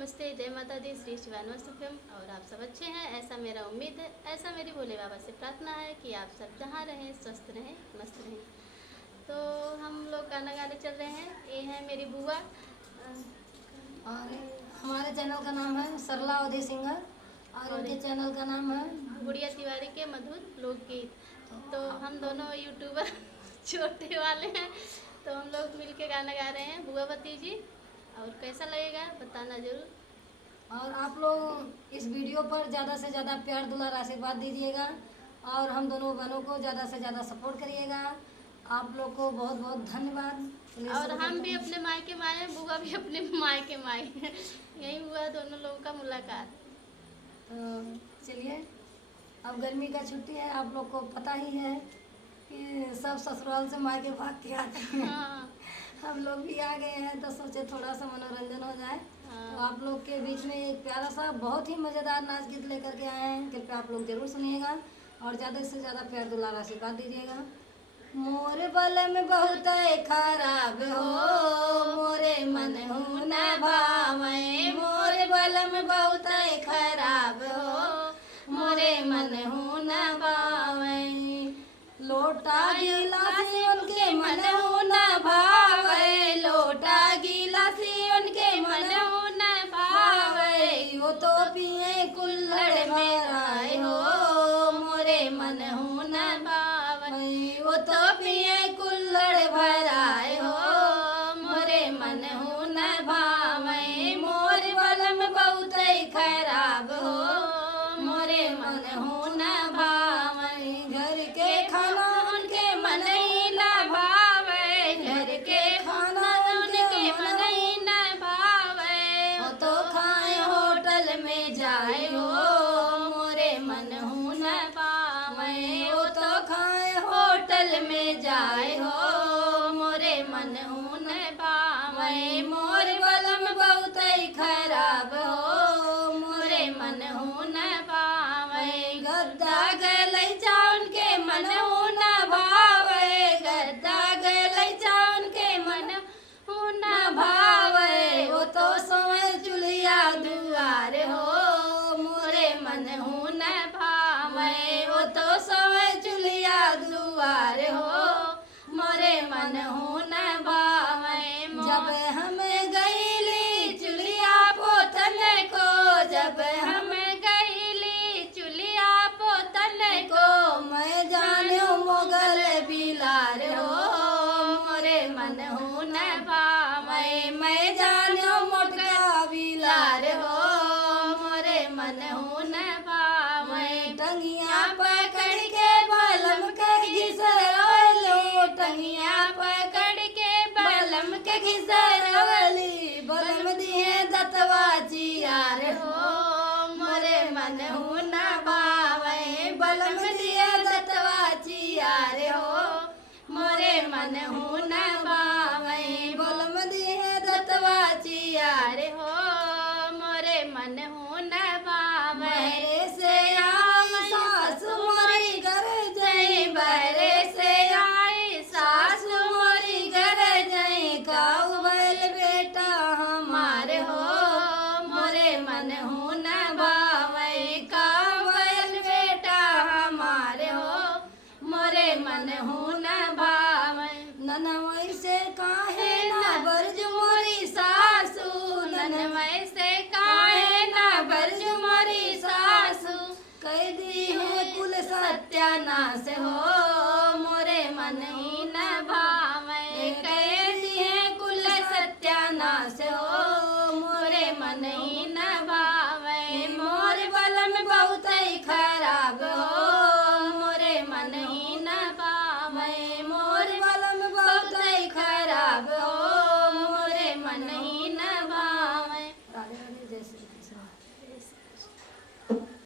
नमस्ते, जय माता दी, श्री शिवानवस्तुभ्यम। और आप सब अच्छे हैं, ऐसा मेरा उम्मीद है। ऐसा मेरी भोले बाबा से प्रार्थना है कि आप सब जहाँ रहें स्वस्थ रहें, मस्त रहें। तो हम लोग गाना गाने चल रहे हैं। ये है मेरी बुआ और हमारे चैनल का नाम है सरला अवधि सिंगर और उनके चैनल का नाम है गुड़िया तिवारी के मधुर लोकगीत। तो हम दोनों यूट्यूबर छोटे वाले हैं, तो हम लोग मिलके गाना गा रहे हैं बुआ भतीजी। और कैसा लगेगा बताना जरूर। और आप लोग इस वीडियो पर ज़्यादा से ज़्यादा प्यार दुलार आशीर्वाद दीजिएगा और हम दोनों बहनों को ज़्यादा से ज़्यादा सपोर्ट करिएगा। आप लोग को बहुत बहुत धन्यवाद। और हम भी अपने मायके माए हैं, बुआ भी अपने मायके माए हैं। यही हुआ दोनों लोगों का मुलाकात। तो चलिए, अब गर्मी का छुट्टी है, आप लोग को पता ही है कि सब ससुराल से मायके भाग के आते हैं। हाँ। हम लोग भी आ गए हैं तो सोचे थोड़ा सा मनोरंजन हो जाए। हाँ। तो आप लोग के बीच में एक प्यारा सा बहुत ही मज़ेदार नाच गीत लेकर के आए हैं। कृपया आप लोग जरूर सुनिएगा और ज़्यादा से ज़्यादा प्यार दुलार आशीर्वाद दीजिएगा। मोर बल में बहुत खराब हो, मोरे मन हो न भावे। मोर बल में बहुत खराब हो, मोरे मन हो न भावे। लोटा गिलासी उनके मन हो न भावे, लोटा गिलासी उनके मन हो न भावे। वो तो पिए कुल्हड़ में आए हो, मोरे मन हो न भावे। वो तो पिए कुल्हड़ भराए हो, मोरे मन हो न भावे। मोर बलम बहुत खराब हो, मोरे मन हो न भावे। घर के खाना उनके मन ही न भावे, घर के खाना उनके मन ही न भावे। वो तो खाए होटल में जाए हो, मोरे मन हो न भावे। वो तो खाए होटल में जाए हो, मोरे मन हो न भावे। मोर बलम बहुत खराब हो, मोरे मन हो न भावे। गद्दा गलैचा उनके मन हो न भावे, गद्दा गलैचा उनके मन हो न भावे। वो तो सोए चुलिया दुआर हो, मोरे मन हो न भावे। वो तो सोए चुलिया दुआर हो, मोरे मन हो न भावे। जब हम गईली चुलिया पोतन को, जब हम गईली चुलिया पोतन को, मैं जानो मोगल बिलार हो, मोरे मन हो न भावे। मैं जानो मोटका बिलार हो, मोरे मन हो न भावे। टंगिया पकड़ के बलम के घिसरवलो, टंगिया पकड़ के बलम के घिसरवली। बलम दिए दतवा जियार हो, मोरे मन हो न भावे। बलम दिए दतवा जियार हो, मोरे मन हो न भावे। बलम दिए दतवा जियार हो, मोरे मन हो न भावे। बहरे से आई सासु मोरी घर जई, बहरे से आई सासु मोरी घर जई। काऊ बैल बेटा हमारे हो, मोरे मन हो न भावे। काऊ बैल बेटा हमारे हो, मोरे मन हो न भावे। ननवई से काहे ना बरज मोरी सासू, ननवई से काहे ना बरज मोरी सासू। कह दी है कुल सत्यानाश हो, मोरे मन ही न भावे। कह दी है कुल सत्यानाश हो, मोरे मन ही